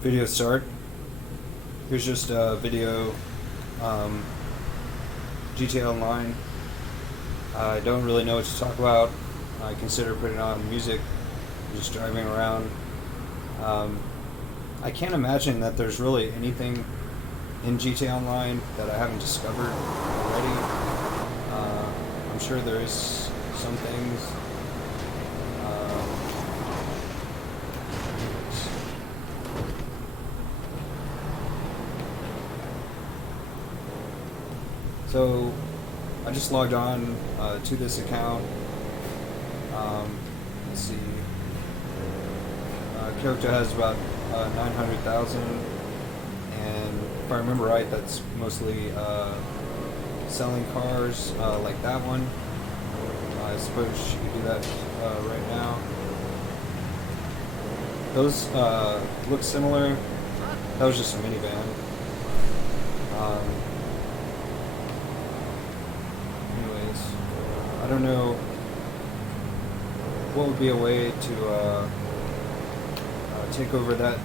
Video start. Here's just a video. GTA Online. I don't really know what to talk about. I consider putting on music, just driving around. I can't imagine that there's really anything in GTA Online that I haven't discovered already. I'm sure there is some things. So I just logged on to this account. Let's see. Character has about 900,000, and if I remember right, that's mostly selling cars like that one. I suppose you could do that right now. Those look similar. That was just a minivan. Anyways, I don't know what would be a way to take over that,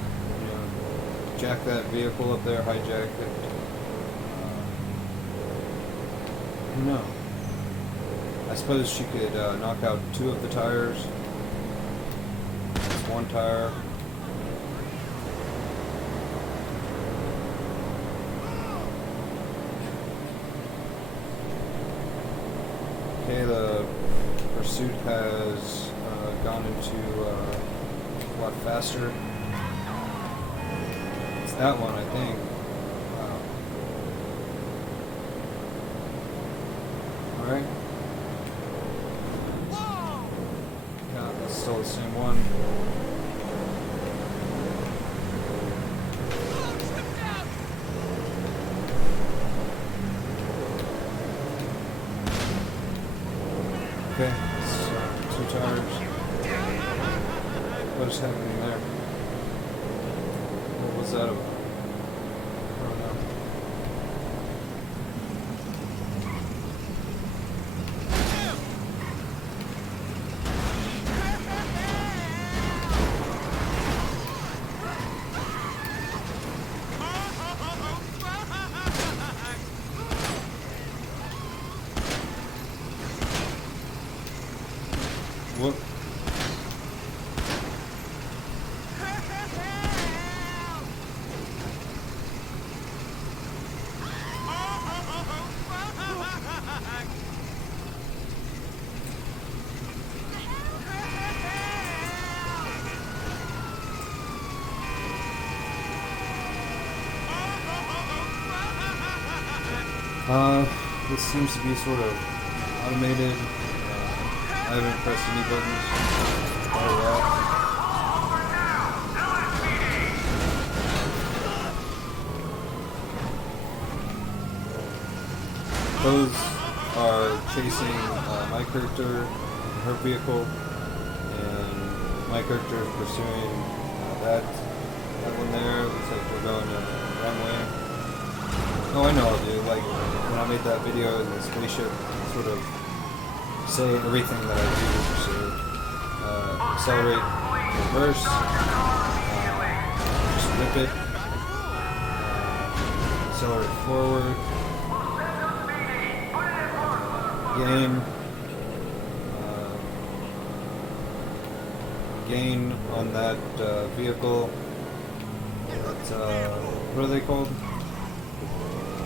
jack that vehicle up there, hijack it. I don't know. I suppose she could knock out 2 of the tires. That's 1 tire. Okay, the pursuit has gone into a lot faster. It's that one, I think. Alright. Yeah, it's still the same one. Okay, it's 2 tires. What is happening there? What was that about? I don't know. What? This seems to be sort of automated. I haven't pressed any buttons. Oh wow. Those are chasing my character and her vehicle, and my character is pursuing that one there. Looks like we're going to the runway. Oh, I know I'll do. Like, when I made that video in the spaceship, sort of say everything that I do. So, accelerate, reverse, just whip it, accelerate forward, gain on that vehicle. That's, what are they called?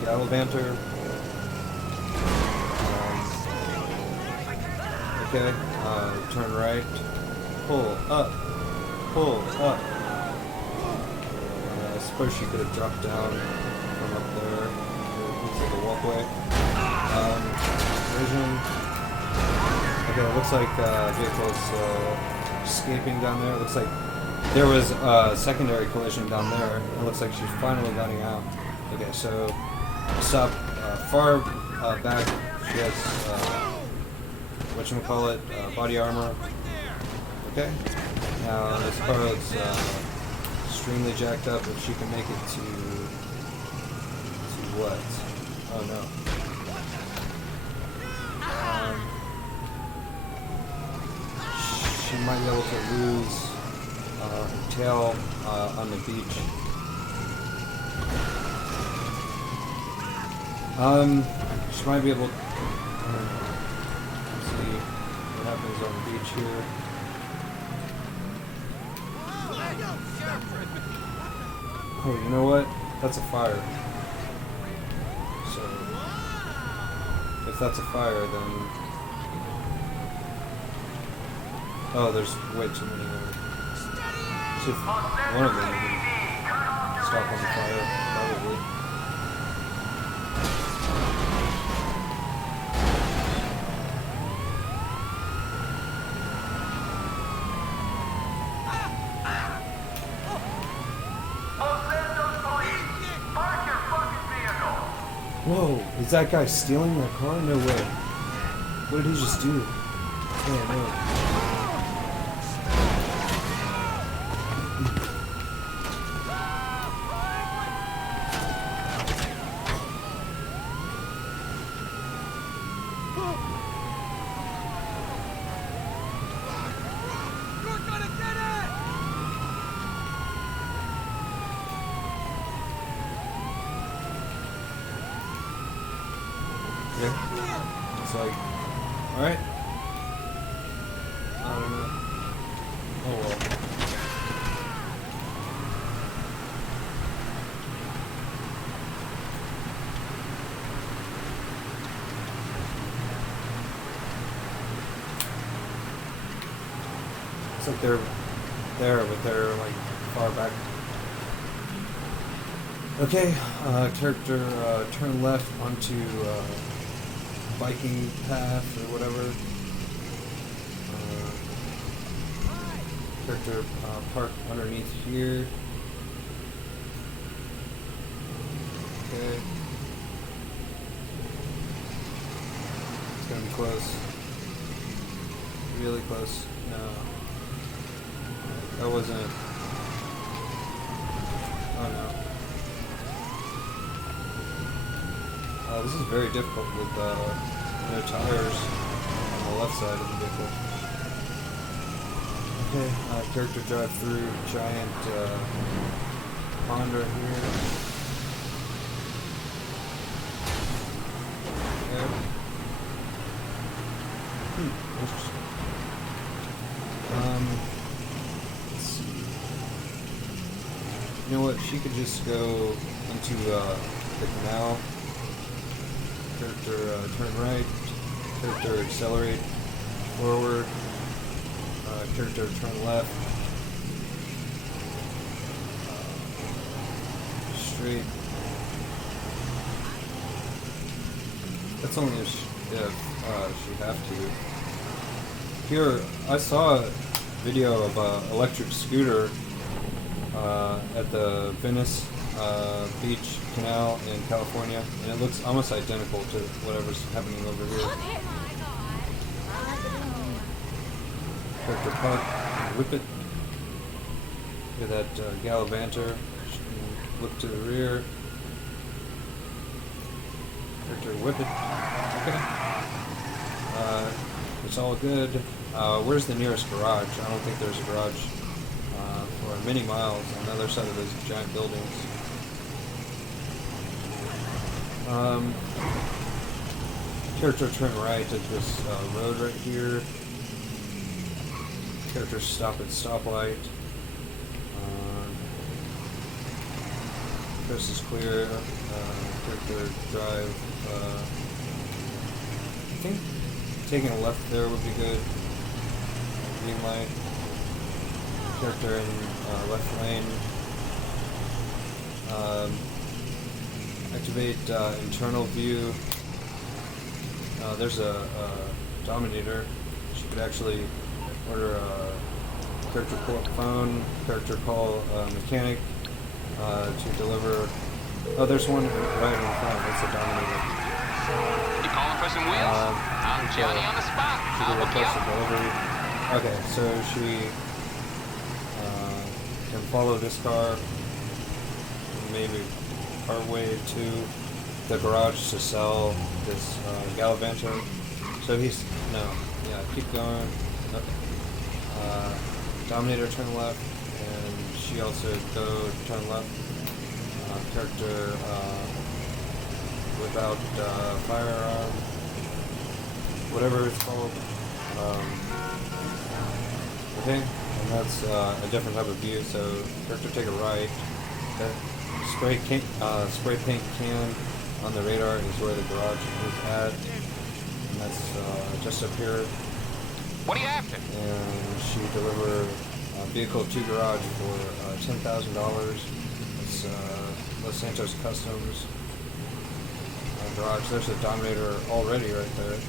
Gallivanter. Okay, turn right, pull up. I suppose she could have dropped down from up there. It looks like a walkway. Vision. Okay, it looks like vehicle's escaping down there. It looks like there was a secondary collision down there. It looks like she's finally getting out. Okay, so stop far back. She has whatchamacallit, body armor. Okay. Now this car looks extremely jacked up. If she can make it to what? Oh no. She might be able to lose her tail on the beach. She might be able to see what happens on the beach here. Oh, you know what? That's a fire. So, if that's a fire, then... Oh, there's way too many of them. See if one of them can stop on the fire, probably. Whoa, is that guy stealing that car? No way. What did he just do? Oh no. Yeah. It's like, alright. I don't know. Oh well. It's like they're there, but they're like far back. Okay, character turn left onto biking path or whatever. Character park underneath here. Okay. It's gonna be close. Really close. No. That wasn't. Oh no. This is very difficult with no tires on the left side of the vehicle. Okay, character drive through giant pond right here. Okay. Interesting. Let's see. You know what? She could just go into the canal. Character turn right, character accelerate forward, character turn left, straight. That's only if she have to. Here, I saw a video of an electric scooter at the Venice Beach Canal in California, and it looks almost identical to whatever's happening over here. Character park, whip it. Look at that Gallivanter. Look to the rear. Character whip it. Okay. It's all good. Where's the nearest garage? I don't think there's a garage for many miles on the other side of those giant buildings. Character turn right at this road right here. Character stop at stoplight. Coast is clear. Character drive. I think taking a left there would be good. Green light. Character in left lane. Activate internal view. There's a Dominator. She could actually order a character pull up phone, character call a mechanic to deliver. Oh, there's one right in front. That's a Dominator. You calling for some wheels? I'm Johnny on the spot. I'll hook you up. Delivery. Okay, so she can follow this car, maybe our way to the garage to sell this Gallivanter. So keep going. Okay. Dominator turn left, she also go turn left. Character without firearm, whatever it's called. Okay, and that's a different type of view. So character take a right. Okay. Spray paint can on the radar is where the garage is at, and that's just up here. What are you after? And she delivered a vehicle to garage for $10,000. It's Los Santos Customs garage. There's a Dominator already right there.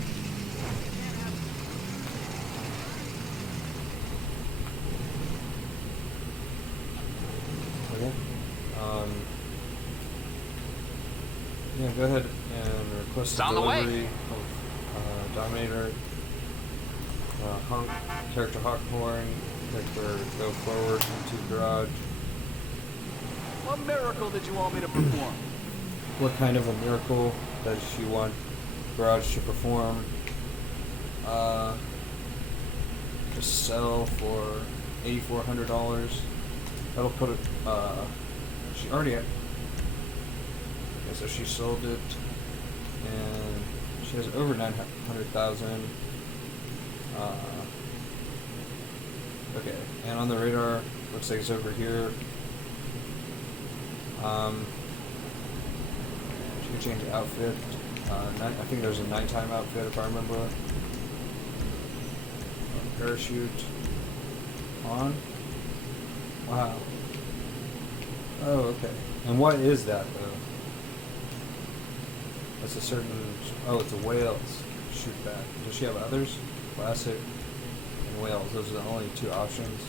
Okay. Yeah, go ahead and request It's on the way. delivery of Dominator. Honk, character honk horn, character go forward into garage. What miracle did you want me to perform? What kind of a miracle does she want garage to perform? Just sell for $8,400. That'll put it. She already had. Okay, so she sold it, and she has over 900,000. Okay, and on the radar, looks like it's over here. She can change outfit. I think there's a nighttime outfit if I remember. Parachute on. Wow. Oh, okay. And what is that though? That's a certain. Oh, it's a whales shoot back. Does she have others? Classic and whales. Those are the only two options.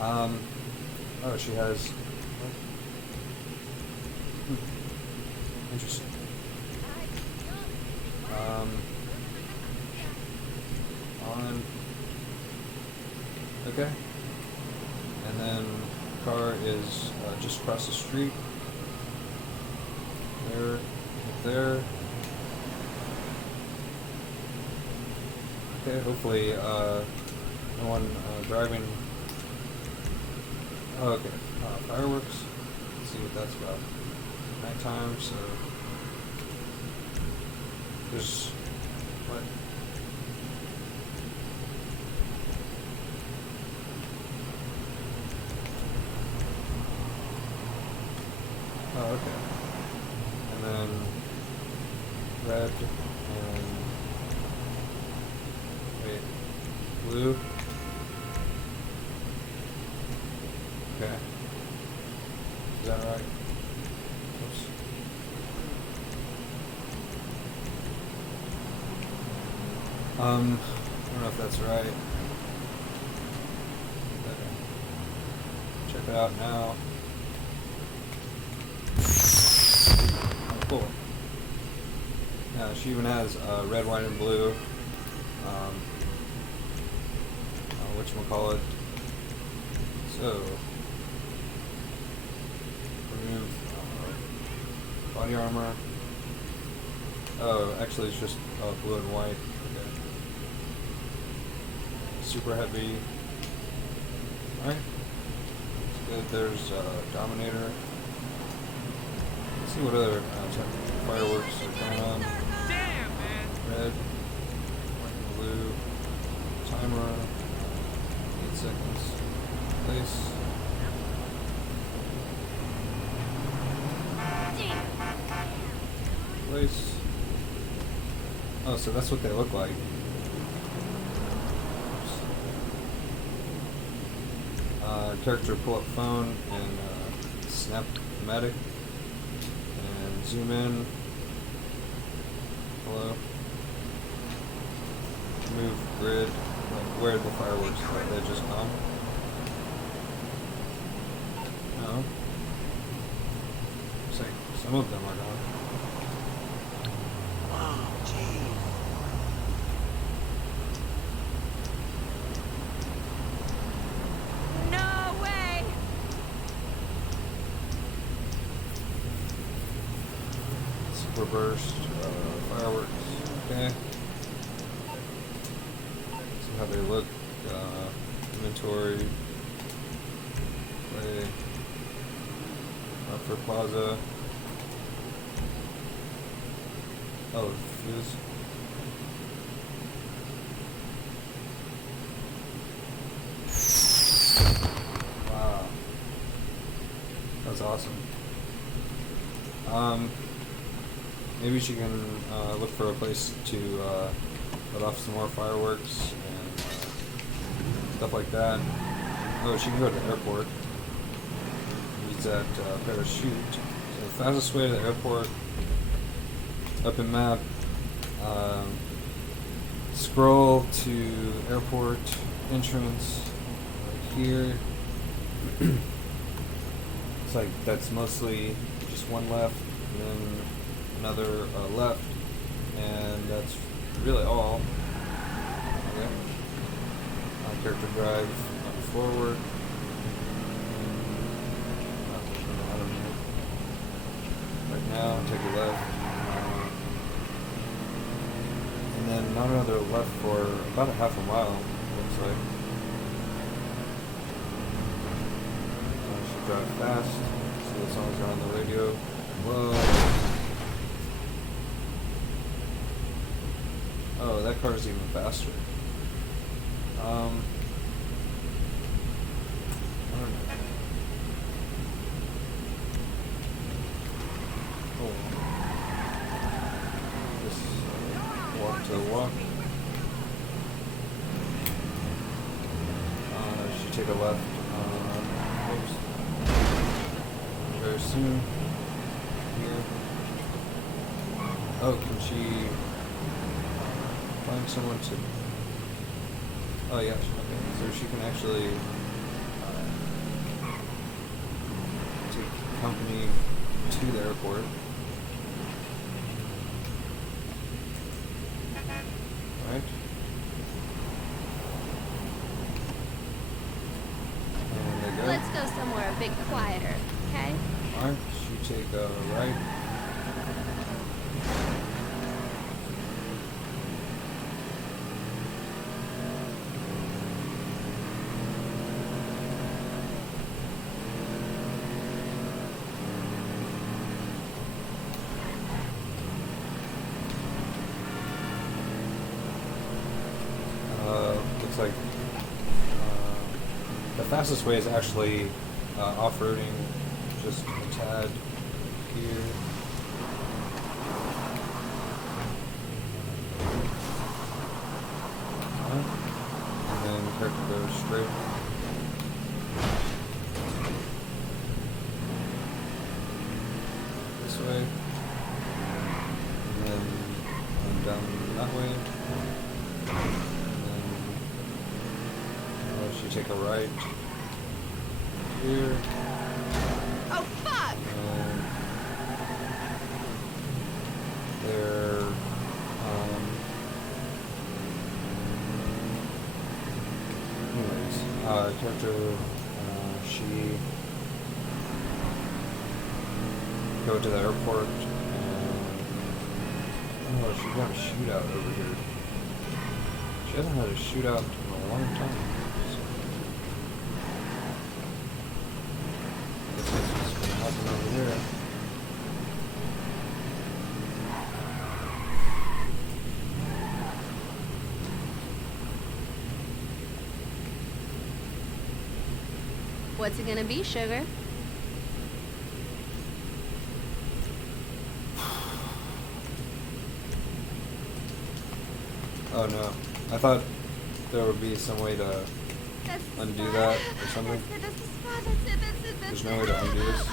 Oh, she has. Interesting. On. Okay. And then car is just across the street. There, up there. Okay, hopefully no one driving. Oh, okay, fireworks. Let's see what that's about. Nighttime, so there's what? Oh, okay. And then red and wait, blue. Okay. Is that right? Oops. I don't know if that's right. Check it out now. Oh, cool. Yeah, she even has red, white, and blue. Whatchamacallit. So, remove body armor. Oh, actually it's just blue and white. Okay. Super heavy. Alright. Good. There's Dominator. Let's see what other fireworks are going on. Damn, man. Red, white, and blue. Timer. 8 seconds. Place. Place. Oh, so that's what they look like. Character pull up phone and snap medic and zoom in. Hello. Move grid. Like where the fireworks are. They just gone. No. Looks like some of them are gone. Oh, jeez. No way! Super burst, fireworks. Okay. See how they look. Inventory. Jennifer Plaza. Oh, fuse. Wow. That's awesome. Maybe she can look for a place to let off some more fireworks and stuff like that. Oh, she can go to the airport. Use that parachute. So the fastest way to the airport, up in map, scroll to airport entrance right here. It's like that's mostly just one left, and then another left, and that's really all. Okay. Character drive forward. I don't know. Right now, take a left. And then not another left for about a half a mile, looks like. Should drive fast. See the songs are on the radio. Whoa. Oh, that car is even faster. I don't know. Oh. Just walk to walk. Should take a left. Oops. Very soon. Here. Oh, can she find someone to? Oh yeah, okay. So she can actually take company to the airport. Right. And they go. Let's go somewhere a bit quieter, okay? Alright, she take a right. Looks like the fastest way is actually off-roading just a tad here. And then the character goes straight. This way. And then down that way. She take a right here. Oh, fuck! And there, anyways, character, she go to the airport and, oh, she got a shootout over here. She hasn't had a shootout in a long time. Over here. What's it gonna be, sugar? Oh no. I thought there would be some way to undo that or something. There's no way to undo this.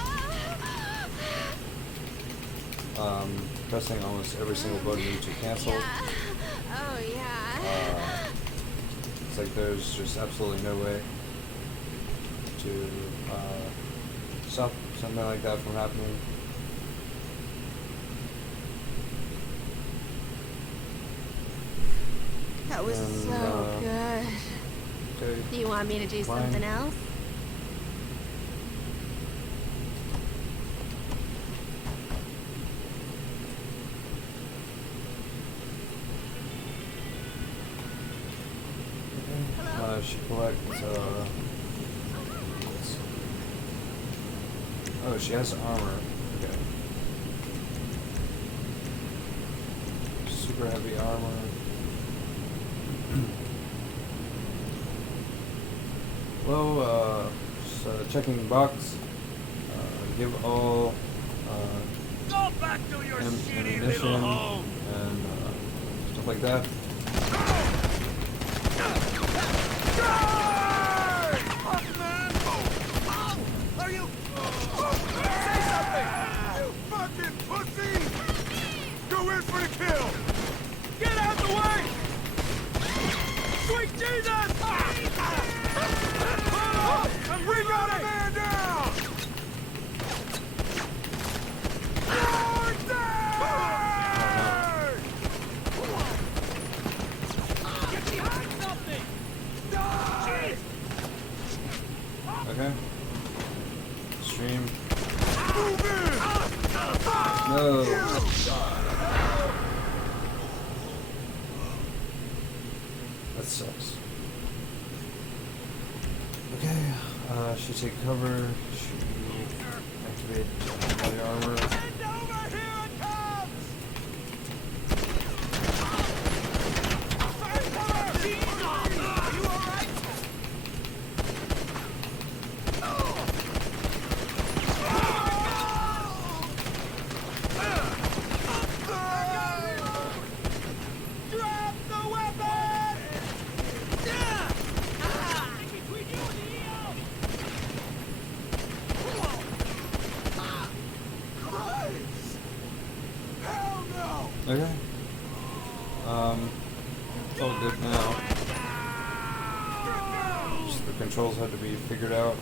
Pressing almost every single button to cancel. Oh, yeah. It's like there's just absolutely no way to stop something like that from happening. That was And, so good. Okay. Do you want me to do Fine. something else? She collects Oh, she has armor. Okay. Super heavy armor. Hello, just, checking box. Give all Go back to your shitty ammunition little home. and stuff like that. Are you? Say something! You fucking pussy! Go in for the kill! Get out the way! Sweet Jesus! We got a man down! You're dead! Get behind something! Jeez! Okay. Stream. Move in! No. That sucks. Okay. She take cover. She activate body armor. Send over! Here it comes! Fire cover! Are you alright? Drop the weapon! Between you and the EO! Christ! Hell no! Okay. It's all good now. Just the controls had to be figured out.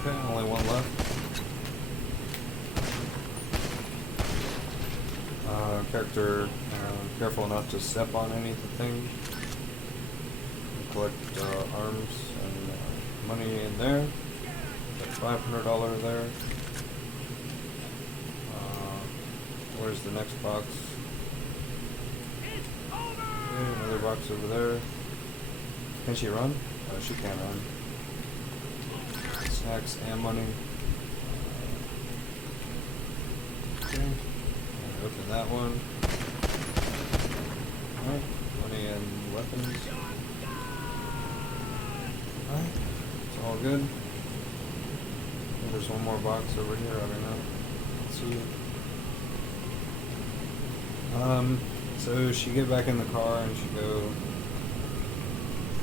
Okay, only one left. Character, careful not to step on anything. Collect arms and money in there. That's $500 there. Where's the next box? Okay, another box over there. Can she run? She can run. Snacks and money. Okay. Open that one. Alright, money and weapons. Alright, it's all good. I think there's one more box over here, I don't know. Let's see. So she get back in the car and she go.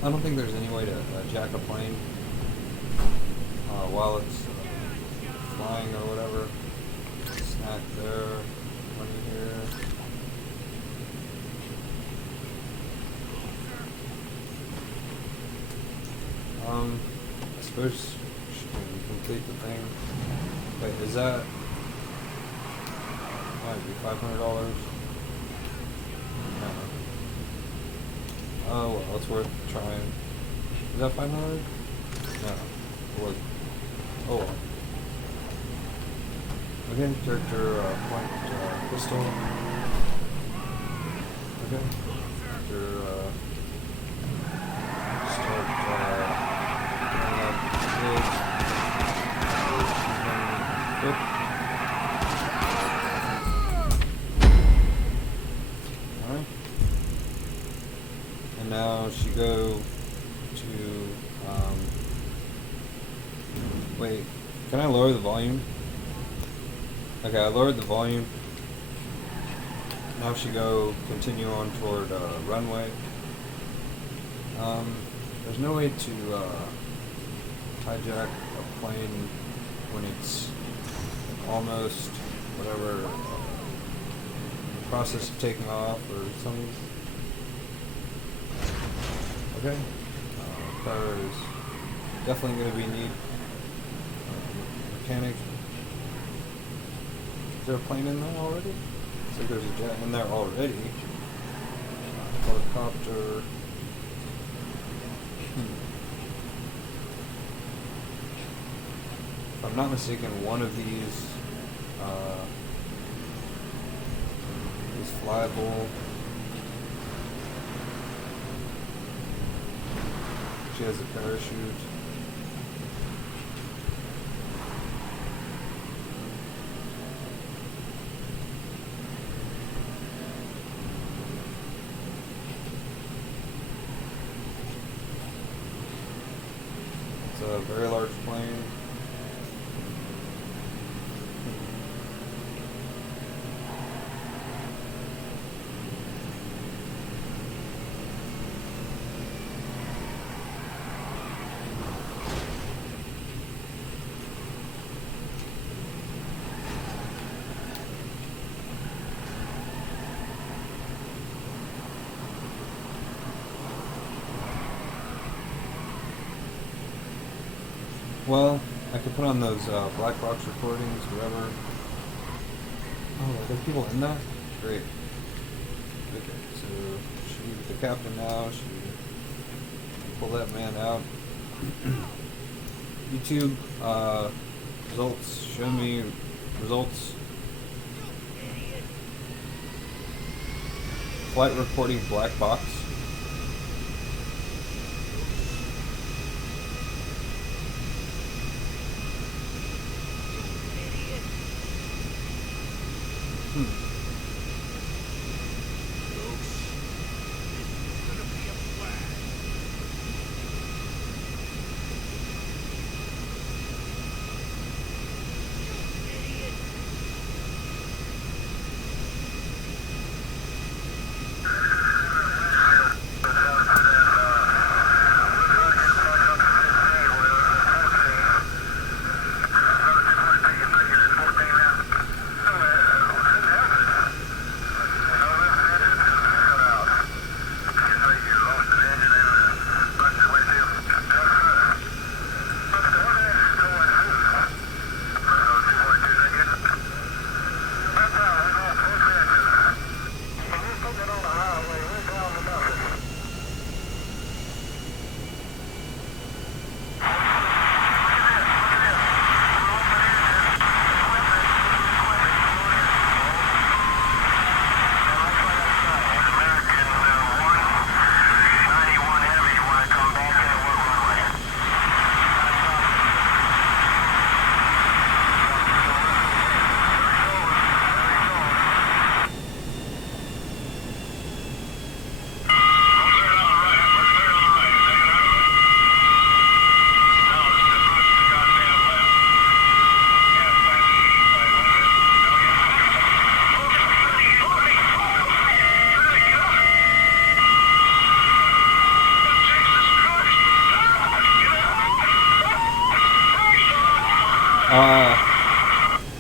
I don't think there's any way to jack a plane while it's flying or whatever. Snack there. Money here. I suppose she can complete the thing. Wait, is that might be $500? No. Oh well, it's worth trying. Is that 500? No, it wasn't. Oh well. Okay, character point pistol. Okay, character start picking up goods. Good. Alright. And now she go to wait, can I lower the volume? Okay, I lowered the volume. Now she go continue on toward runway. There's no way to hijack a plane when it's almost whatever process of taking off or something. Okay, car is definitely going to be neat. Mechanic. Is there a plane in there already? Looks like there's a jet in there already. Helicopter. if I'm not mistaken, one of these is flyable. She has a parachute. It's a very large plane. Well, I could put on those black box recordings, whatever. Oh, are there people in that? Great. Okay, so should we get the captain now? Should we pull that man out? YouTube results. Show me results. Flight recording black box.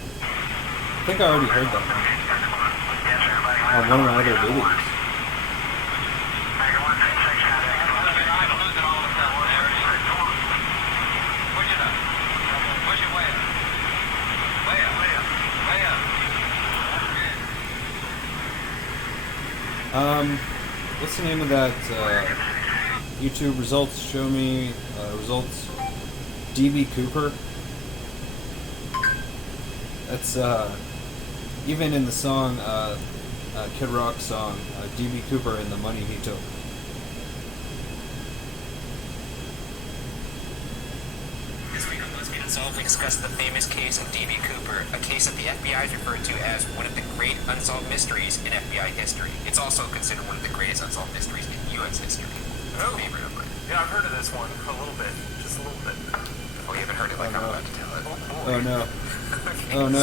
I think I already heard that one on one of my other videos. What's the name of that YouTube results? Show me results. DB Cooper. That's even in the song, Kid Rock's song, DB Cooper and the money he took. This week on BuzzFeed Unsolved, we discussed the famous case of DB Cooper, a case that the FBI is referred to as one of the great unsolved mysteries in FBI history. It's also considered one of the greatest unsolved mysteries in U.S. history. It's a favorite of mine. Yeah, I've heard of this one a little bit, just a little bit. Oh, you haven't heard it like I'm about to tell it. Oh no. Oh no.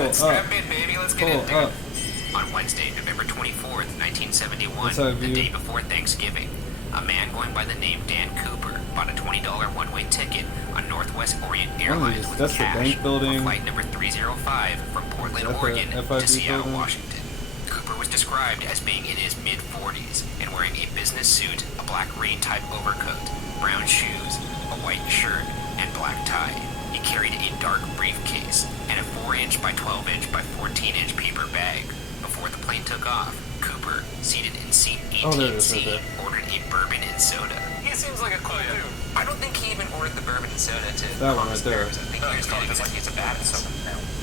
Let's strap in, baby. Let's get into up. it. On Wednesday, November 24th, 1971, That's how I the view- day before Thanksgiving, a man going by the name Dan Cooper bought a $20 one-way ticket on Northwest Orient Airlines with that's the cash bank building. for flight number 305 from Portland, Is that the Oregon FIB to Seattle, building? Washington. Cooper was described as being in his mid-40s and wearing a business suit, a black rain-type overcoat, brown shoes, a white shirt, and black tie. He carried a dark briefcase and a 4-inch by 12-inch by 14-inch paper bag. Before the plane took off, Cooper, seated in seat Oh, there it is, 18C, right there. ordered a bourbon and soda. He's seems like a cool dude. I don't think he even ordered the bourbon and soda to That one right there. I think No, he he's was probably doing just it like, he's a bad soda.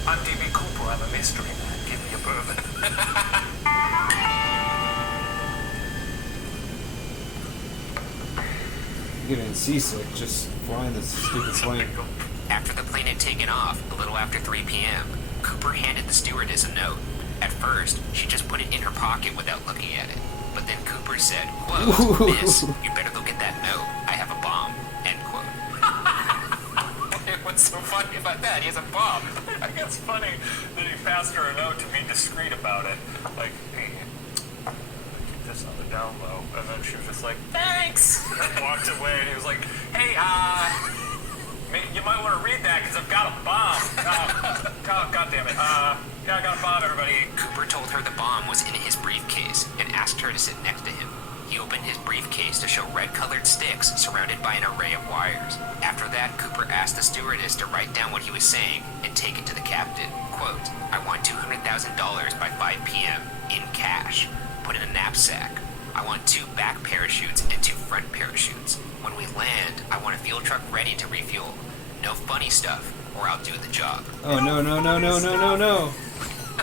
I'm DB Cooper. I'm a mystery man. Give me a bourbon. Getting seasick just flying this stupid plane. After the plane had taken off, a little after 3 p.m., Cooper handed the stewardess a note. At first, she just put it in her pocket without looking at it. But then Cooper said, quote, "Miss, you better look at that note. I have a bomb," end quote. What's so funny about that? He has a bomb. I think it's funny that he passed her a note to be discreet about it. Like, hey, keep this on the down low. And then she was just like, thanks! And walked away, and he was like, hey, you might want to read that, because I've got a bomb. God damn it. Yeah, I got a bomb, everybody. Cooper told her the bomb was in his briefcase and asked her to sit next to him. He opened his briefcase to show red-colored sticks surrounded by an array of wires. After that, Cooper asked the stewardess to write down what he was saying and take it to the captain. Quote, "I want $200,000 by 5 p.m. in cash. Put in a knapsack. I want 2 back parachutes and 2 front parachutes. When we land, I want a fuel truck ready to refuel. No funny stuff, or I'll do the job." Oh no no no no no no no!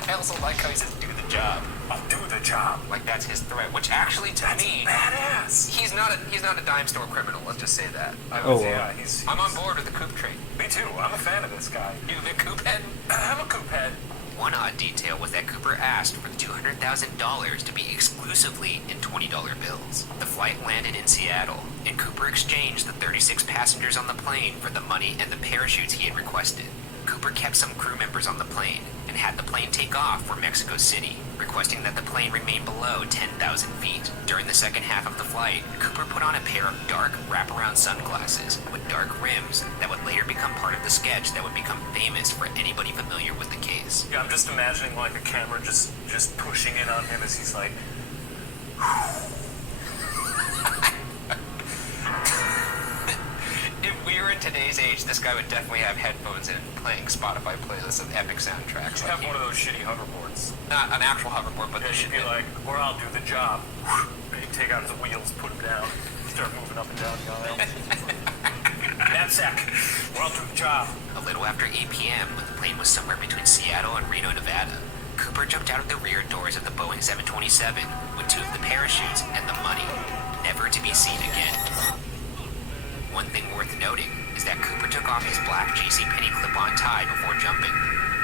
I also like how he says do the job. I'll do the job. Like that's his threat, which actually to me, Badass. he's not a dime store criminal, let's just say that. Oh, Yeah, he's I'm on board with the Coop train. Me too. I'm a fan of this guy. You the Coop head? I'm a coop head. One odd detail was that Cooper asked for the $200,000 to be exclusively in $20 bills. The flight landed in Seattle, and Cooper exchanged the 36 passengers on the plane for the money and the parachutes he had requested. Cooper kept some crew members on the plane and had the plane take off for Mexico City, requesting that the plane remain below 10,000 feet. During the second half of the flight, Cooper put on a pair of dark wraparound sunglasses with dark rims that would later become part of the sketch that would become famous for anybody familiar with the case. Yeah, I'm just imagining like a camera just pushing in on him as he's like, If we were in today's age, this guy would definitely have headphones in, playing Spotify playlists of epic soundtracks. have one of those shitty hoverboards. Not an actual hoverboard, but Yeah, the you'd be like, or I'll do the job. And he'd take out his wheels, put them down, start moving up and down the aisle. Knapsack, or I'll do the job. A little after 8 p.m., when the plane was somewhere between Seattle and Reno, Nevada, Cooper jumped out of the rear doors of the Boeing 727 with 2 of the parachutes and the money, never to be seen again. One thing worth noting is that Cooper took off his black JCPenney clip-on tie before jumping,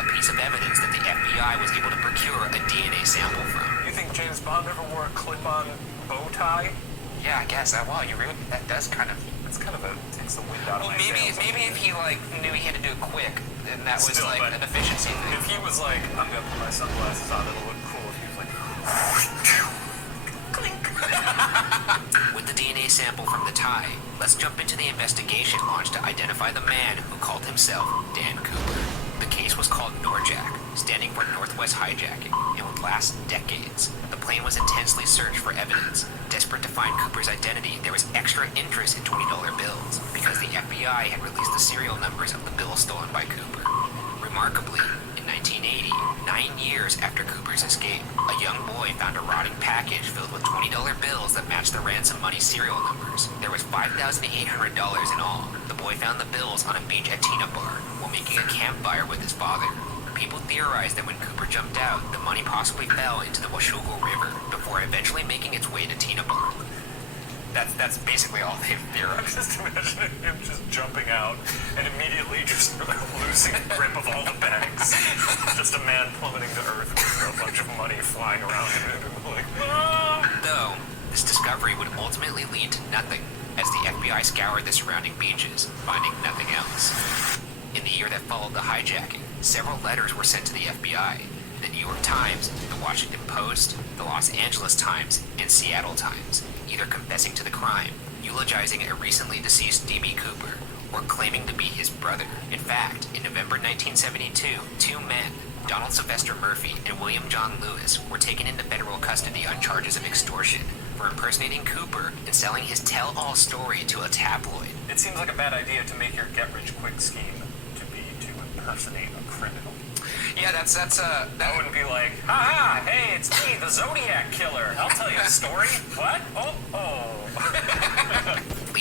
a piece of evidence that the FBI was able to procure a DNA sample from. You think James Bond ever wore a clip-on bow tie? Yeah, I guess. Wow, that does kind of... It's kind of takes the wind out of my sails. Maybe if he knew he had to do it quick, then that was Still, but an efficiency thing. If he was like, I'm gonna put my sunglasses on, it'll look cool. If he was like, clink. With the DNA sample from the tie, let's jump into the investigation launched to identify the man who called himself Dan Cooper. The case was called NORJAC, standing for Northwest Hijacking, and would last decades. The plane was intensely searched for evidence. Desperate to find Cooper's identity, there was extra interest in $20 bills, because the FBI had released the serial numbers of the bills stolen by Cooper. Remarkably, in 1980, 9 years after Cooper's escape, a young boy found a rotting package filled with $20 bills that matched the ransom money serial numbers. There was $5,800 in all. The boy found the bills on a beach at Tina Bar while making a campfire with his father. People theorized that when Cooper jumped out, the money possibly fell into the Washougal River before eventually making its way to Tina Bar. That's basically all they've I'm theorized. just imagining him just jumping out and immediately just losing grip of all the bags. Just a man plummeting to earth with a bunch of money flying around him. Like, ah! Though, this discovery would ultimately lead to nothing, as the FBI scoured the surrounding beaches, finding nothing else. In the year that followed the hijacking, several letters were sent to the FBI. The New York Times, the Washington Post, the Los Angeles Times, and Seattle Times, either confessing to the crime, eulogizing a recently deceased D.B. Cooper, or claiming to be his brother. In fact, in November 1972, 2 men, Donald Sylvester Murphy and William John Lewis, were taken into federal custody on charges of extortion for impersonating Cooper and selling his tell-all story to a tabloid. It seems like a bad idea to make your get-rich-quick scheme to impersonate a criminal. Yeah, that I wouldn't be like, ha, hey, it's me, the Zodiac Killer. I'll tell you a story. What? Oh.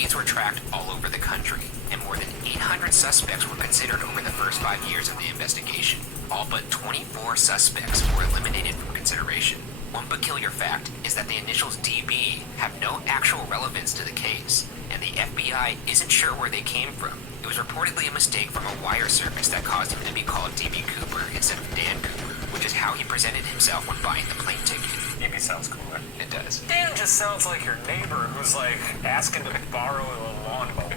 Leads were tracked all over the country, and more than 800 suspects were considered over the first 5 years of the investigation. All but 24 suspects were eliminated from consideration. One peculiar fact is that the initials DB have no actual relevance to the case, and the FBI isn't sure where they came from. It was reportedly a mistake from a wire service that caused him to be called DB Cooper instead of Dan Cooper, which is how he presented himself when buying the plane ticket. DB sounds cooler. It does. Dan just sounds like your neighbor who's like asking to borrow a lawnmower.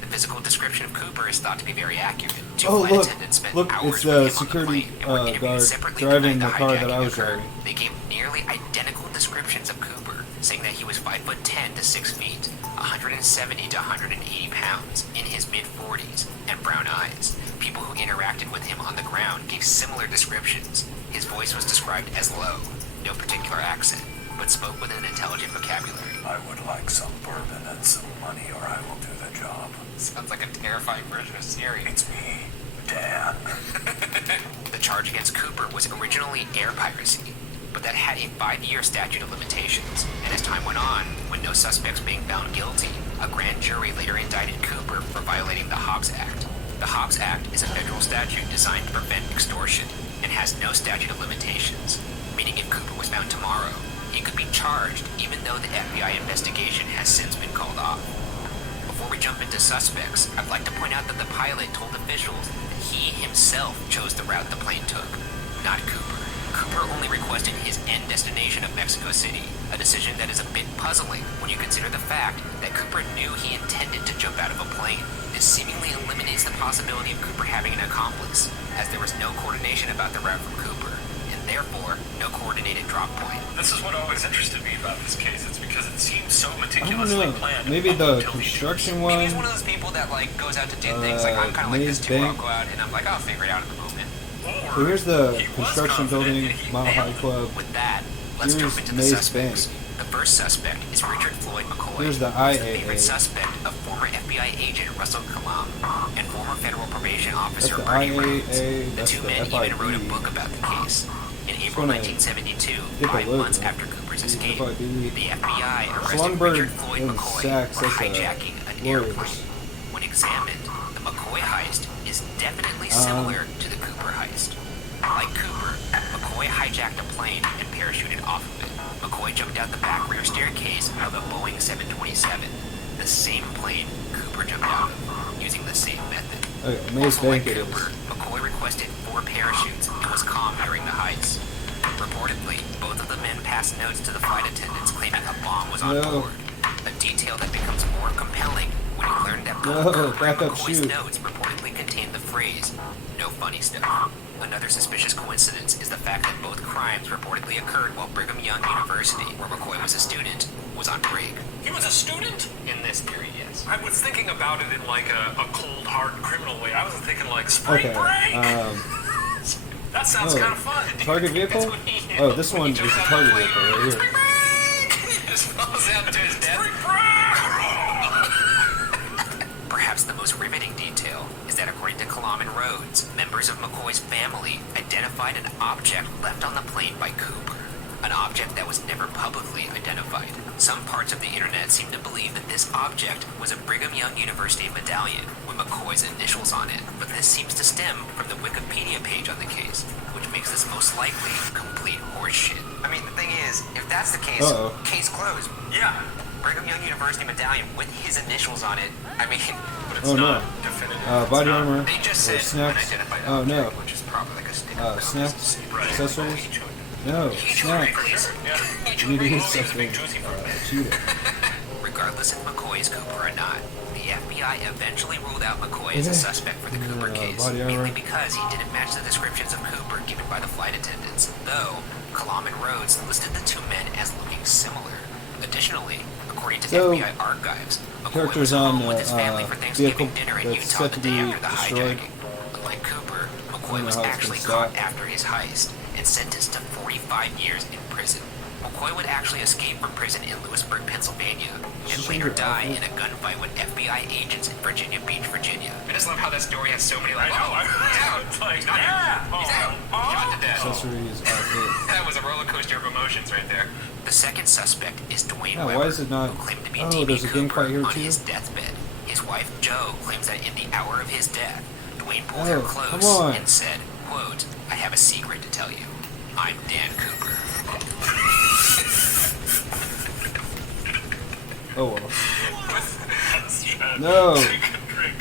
The physical description of Cooper is thought to be very accurate. Two Oh, flight look. attendants spent Look, hours it's with the him on security plane and were interviewed guard separately driving night the car that I hijacking was occurred. driving. They gave nearly identical descriptions of Cooper, saying that he was 5'10" to 6 feet, 170 to 180 pounds, in his mid-40s, and brown eyes. People who interacted with him on the ground gave similar descriptions. His voice was described as low, no particular accent, but spoke with an intelligent vocabulary. I would like some bourbon and some money, or I will do the job. Sounds like a terrifying version of Siri. It's me, Dan. The charge against Cooper was originally air piracy, but that had a 5-year statute of limitations, and as time went on, with no suspects being found guilty, a grand jury later indicted Cooper for violating the Hobbs Act. The Hobbs Act is a federal statute designed to prevent extortion, and has no statute of limitations, meaning if Cooper was found tomorrow, he could be charged even though the FBI investigation has since been called off. Before we jump into suspects, I'd like to point out that the pilot told officials that he himself chose the route the plane took, not Cooper. Cooper only requested his end destination of Mexico City, a decision that is a bit puzzling when you consider the fact that Cooper knew he intended to jump out of a plane. This seemingly eliminates the possibility of Cooper having an accomplice, as there was no coordination about the route from Cooper, and therefore no coordinated drop point. This is what always interested me about this case. It's because it seems so I don't meticulously know. planned. Maybe up the until the construction end. Maybe he's one. one of those people that like goes out to do things like I'm kind of like this Maze too. I'll Bank. go out and I'm like I'll figure it out in the moment. Or So here's the he was construction confident building, that he Mile nailed High it. Club. With that, let's Here's jump into the Maze suspects. Bank. The first suspect is Richard Floyd McCoy. Here's the He's IAA. favorite suspect of former FBI agent Russell Kalam and former federal probation officer That's the Bernie Rhodes. IAA, The that's two the men even wrote a FIB. book about the case. In April gonna 1972, get the 5 logo. months after Cooper's escape, FIB. the FBI arrested Schlumberg Richard Floyd and McCoy Sachs, for that's hijacking an lawyers. airplane. When examined, the McCoy heist is definitely similar to the Cooper heist. Like Cooper, McCoy hijacked a plane and parachuted off of it. McCoy jumped out the back rear staircase of a Boeing 727, the same plane Cooper jumped out of, using the same method. Okay, Maze Also like Bank it is. Cooper, McCoy requested 4 parachutes and was calm during the heist. Reportedly, both of the men passed notes to the flight attendants claiming a bomb was on No. board, a detail that becomes more compelling when you learn that both No, Cooper back and up, McCoy's shoot. notes reportedly contained the phrase, "no funny stuff." Another suspicious coincidence is the fact that both crimes reportedly occurred while Brigham Young University, where McCoy was a student, was on break. He was a student? In this theory, yes. I was thinking about it in like a cold, hard criminal way. I wasn't thinking like spring Okay. break. That sounds Oh, kind of fun. target vehicle? That's what he did Oh, this when one he is the jumped out target the plane. vehicle right here. Spring break! He just falls out to his death. Spring break! Perhaps the most riveting detail is that according to Kalam and Rhodes, members of McCoy's family identified an object left on the plane by Cooper, an object that was never publicly identified. Some parts of the internet seem to believe that this object was a Brigham Young University medallion with McCoy's initials on it, but this seems to stem from the Wikipedia page on the case, which makes this most likely complete horseshit. I mean, the thing is, if that's the case, Uh-oh. case closed. Yeah, Brigham Young University medallion with his initials on it. I mean, but it's Oh, no. not definitive. Body It's not. armor. they just Or said snaps. unidentified Oh, no. object, which is probably like a stick. Snaps. Right. Accessories. No, snap. Yeah. You need to use Well, it's something. big juicy for a minute. Shoot it. Regardless if McCoy is Cooper or not, the FBI eventually ruled out McCoy as a suspect for the Cooper case, body armor. mainly because he didn't match the descriptions of Cooper given by the flight attendants, though Kalam and Rhodes listed the two men as looking similar. Additionally, according to So, FBI archives, McCoy characters was on home with his family for Thanksgiving vehicle dinner in that's Utah set the to day be after the destroyed. hijacking. Unlike Cooper, don't McCoy know was how it's actually been caught stopped. after his heist and sentenced to 45 years in prison. McCoy would actually escape from prison in Lewisburg, Pennsylvania, and She's later under die outfit. in a gunfight with FBI agents in Virginia Beach, Virginia. I just love how that story has so many, like, I know, oh, he's out. it's like, He's not yeah, here. He's out. Shot to death. Accessories, outfit. That was a roller coaster of emotions right there. The second suspect is Dwayne Yeah, Weber, why is it not- who claimed to be Oh, D.B. there's a gang Cooper fight here on too? his deathbed. His wife, Jo, claims that in the hour of his death, Dwayne pulled Oh, her come close on. and said, quote, "I have a secret to tell you. I'm Dan Cooper." Oh well. Shit. No. Take a drink.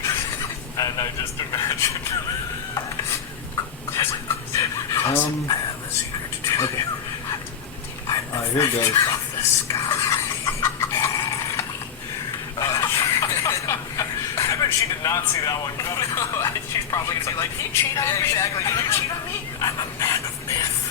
And I just imagined. Okay. Alright, here it goes. I bet she did not see that one coming. She's probably gonna be like, "He cheated on me." Exactly. Did you cheat on me? I'm a man of myth.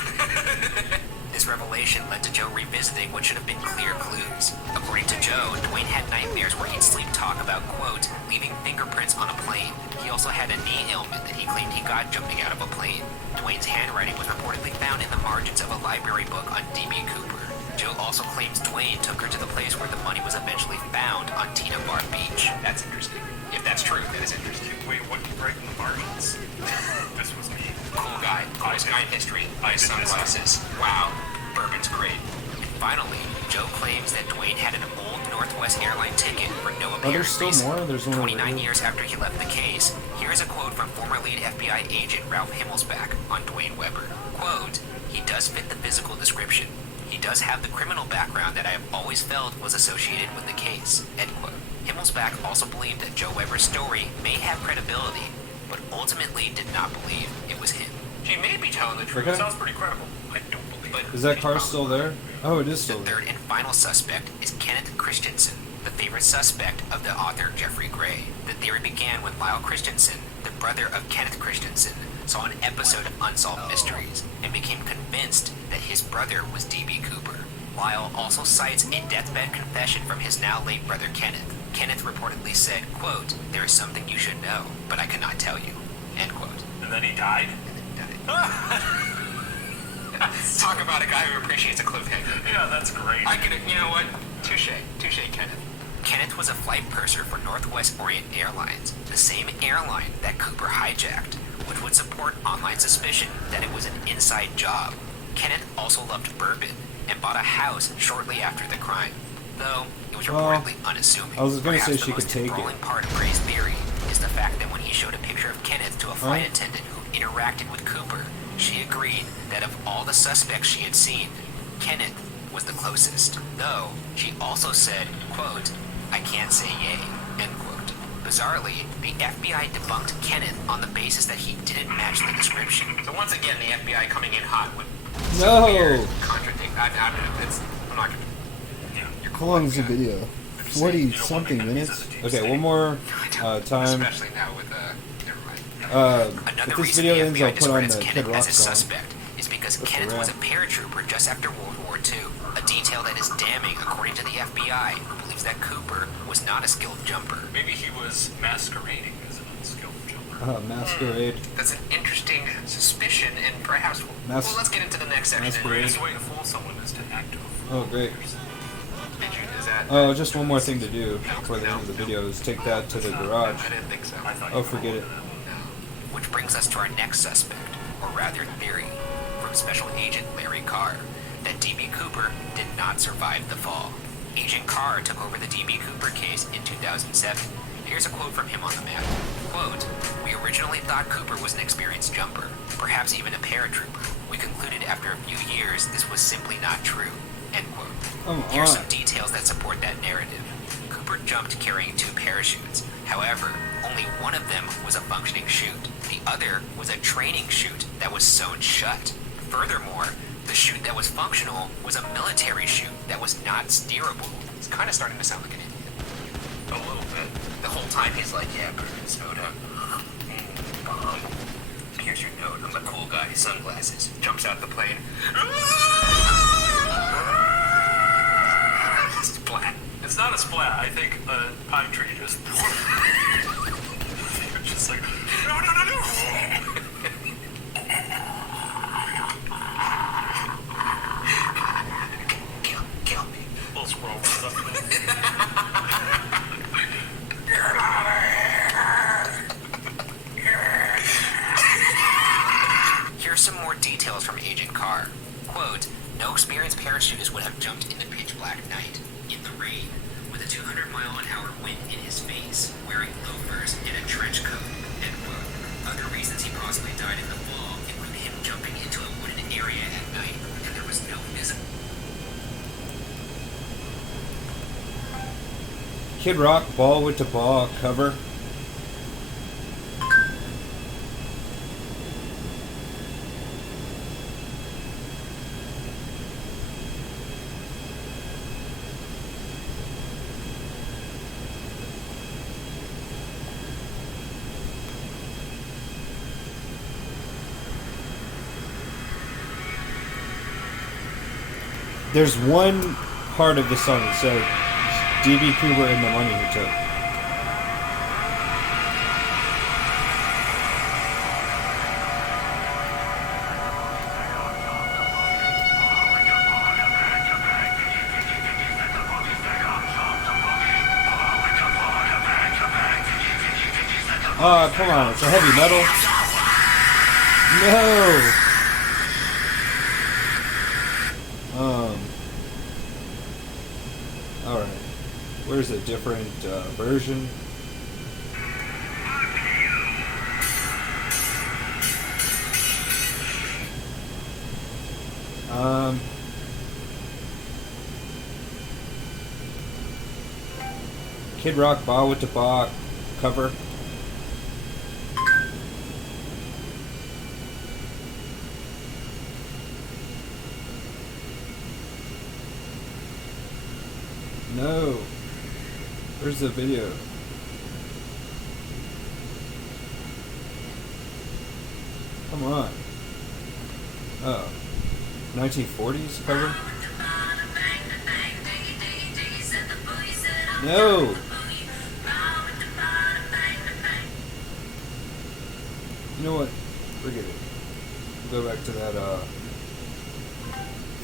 This revelation led to Joe revisiting what should have been clear clues. According to Joe, Dwayne had nightmares where he'd sleep talk about, quote, leaving fingerprints on a plane. He also had a knee ailment that he claimed he got jumping out of a plane. Dwayne's handwriting was reportedly found in the margins of a library book on D.B. Cooper. Joe also claims Dwayne took her to the place where the money was eventually found on Tina Bar Beach. That's interesting. If that's true, that is interesting. Wait, what? Right in the margins? This was me. Cool guy. Coolest guy in history. Nice sunglasses. Wow. Bourbon's great. And finally, Joe claims that Dwayne had an old Northwest airline ticket for no apparent there's still reason. more? There's one over 29 here. years after he left the case, here's a quote from former lead FBI agent Ralph Himmelsbach on Dwayne Weber. Quote, "He does fit the physical description. He does have the criminal background that I have always felt was associated with the case." End quote. Himmelsbach also believed that Joe Weber's story may have credibility, but ultimately did not believe it was him. She may be telling the truth. Okay. Sounds pretty credible. I don't believe it. Is that car still there? Oh, it is The still there. third and final suspect is Kenneth Christensen, the favorite suspect of the author Jeffrey Gray. The theory began when Lyle Christensen, the brother of Kenneth Christensen, saw an episode of Unsolved Mysteries and became convinced that his brother was D.B. Cooper. Lyle also cites a deathbed confession from his now late brother Kenneth. Kenneth reportedly said, quote, "There is something you should know, but I cannot tell you." End quote. And then he died? And then he died. Talk about a guy who appreciates a cliffhanger. Yeah, that's great. I could, you know what? Touche, Kenneth. Kenneth was a flight purser for Northwest Orient Airlines, the same airline that Cooper hijacked, which would support online suspicion that it was an inside job. Kenneth also loved bourbon and bought a house shortly after the crime, though it was reportedly unassuming. I was gonna say Perhaps she the could most take it. enthralling part of Gray's theory is the fact that when he showed a picture of Kenneth to a flight attendant who interacted with Cooper, she agreed that of all the suspects she had seen, Kenneth was the closest. Though, she also said, quote, "I can't say yay," end quote. Bizarrely, the FBI debunked Kenneth on the basis that he didn't match the description. So once again, the FBI coming in hot with No! contradict. I'm not gonna. Yeah. How long is the video? 40 something minutes? Okay, one more time. Especially now with never mind. If Another this reason video the ends, FBI I'll put on discredits the Kenneth Kid Rock as a song. suspect is because That's Kenneth the was a rap. paratrooper just after World War II, a detail that is damning according to the FBI, who believes that Cooper was not a skilled jumper. Maybe he was masquerading as an unskilled jumper. Masquerade. That's an interesting suspicion, and perhaps well, let's get into the next section. The greatest way to fool someone is to act a fool. Oh, great. Is that? Oh, just one more thing to do before the end of the video is take that to the garage. I didn't think so. I thought Oh, you forget it. No. Which brings us to our next suspect, or rather theory, from Special Agent Larry Carr, that D.B. Cooper did not survive the fall. Agent Carr took over the D.B. Cooper case in 2007. Here's a quote from him on the map. Quote, "We originally thought Cooper was an experienced jumper, perhaps even a paratrooper. We concluded after a few years this was simply not true." End quote. Come Here's on. some details that support that narrative. Cooper jumped carrying 2 parachutes. However, only one of them was a functioning chute. The other was a training chute that was sewn shut. Furthermore, the chute that was functional was a military chute that was not steerable. It's kind of starting to sound like an idiot. A little bit. The whole time he's like, "Yeah, bourbon soda. Bomb. Here's your note. I'm the cool guy. Sunglasses." Jumps out the plane. Splat. It's not a splat. I think a pine tree just. Just like, no. trench coat and wound. Other reasons he possibly died in the fall include him jumping into a wooded area at night, and there was no visible. Kid Rock ball with the ball cover. There's one part of the song that said D.B. Cooper and the money he took. Oh, come on, it's a heavy metal. No! Alright. Where's a different version? Kid Rock Ba with the Ba cover. No. Where's the video? Come on. Oh. 1940s cover? No! You know what? Forget it. Go back to that,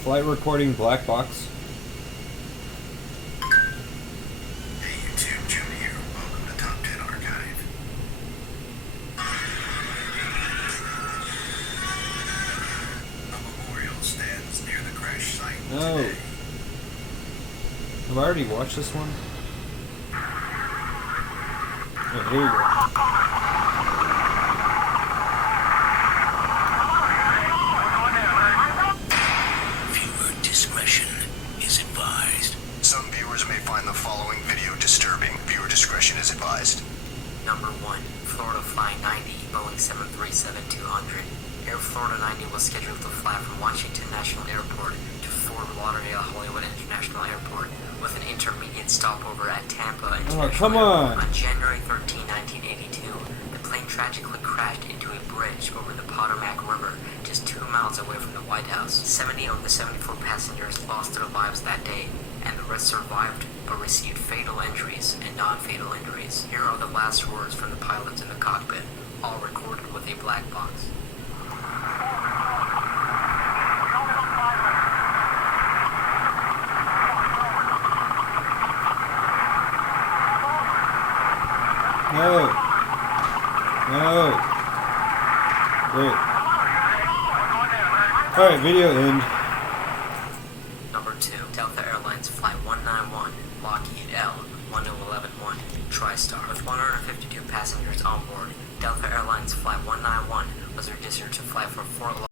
flight recording black box. No. Have I already watched this one? Oh, here we go. Viewer discretion is advised. Some viewers may find the following video disturbing. Viewer discretion is advised. Number 1. Florida Flying 90, Boeing 737-200. Air Florida 90 was scheduled to fly from Washington National Airport to Fort Lauderdale Hollywood International Airport with an intermediate stopover at Tampa International come on. Airport. On January 13, 1982, the plane tragically crashed into a bridge over the Potomac River just 2 miles away from the White House. 70 of the 74 passengers lost their lives that day, and the rest survived but received fatal injuries and non-fatal injuries. Here are the last words from the pilots in the cockpit, all recorded with a black box. No. No. Great. Alright, video end. Number 2. Delta Airlines Flight 191, Lockheed L-10111, TriStar. With 152 passengers on board, Delta Airlines Flight 191 was registered to fly from Fort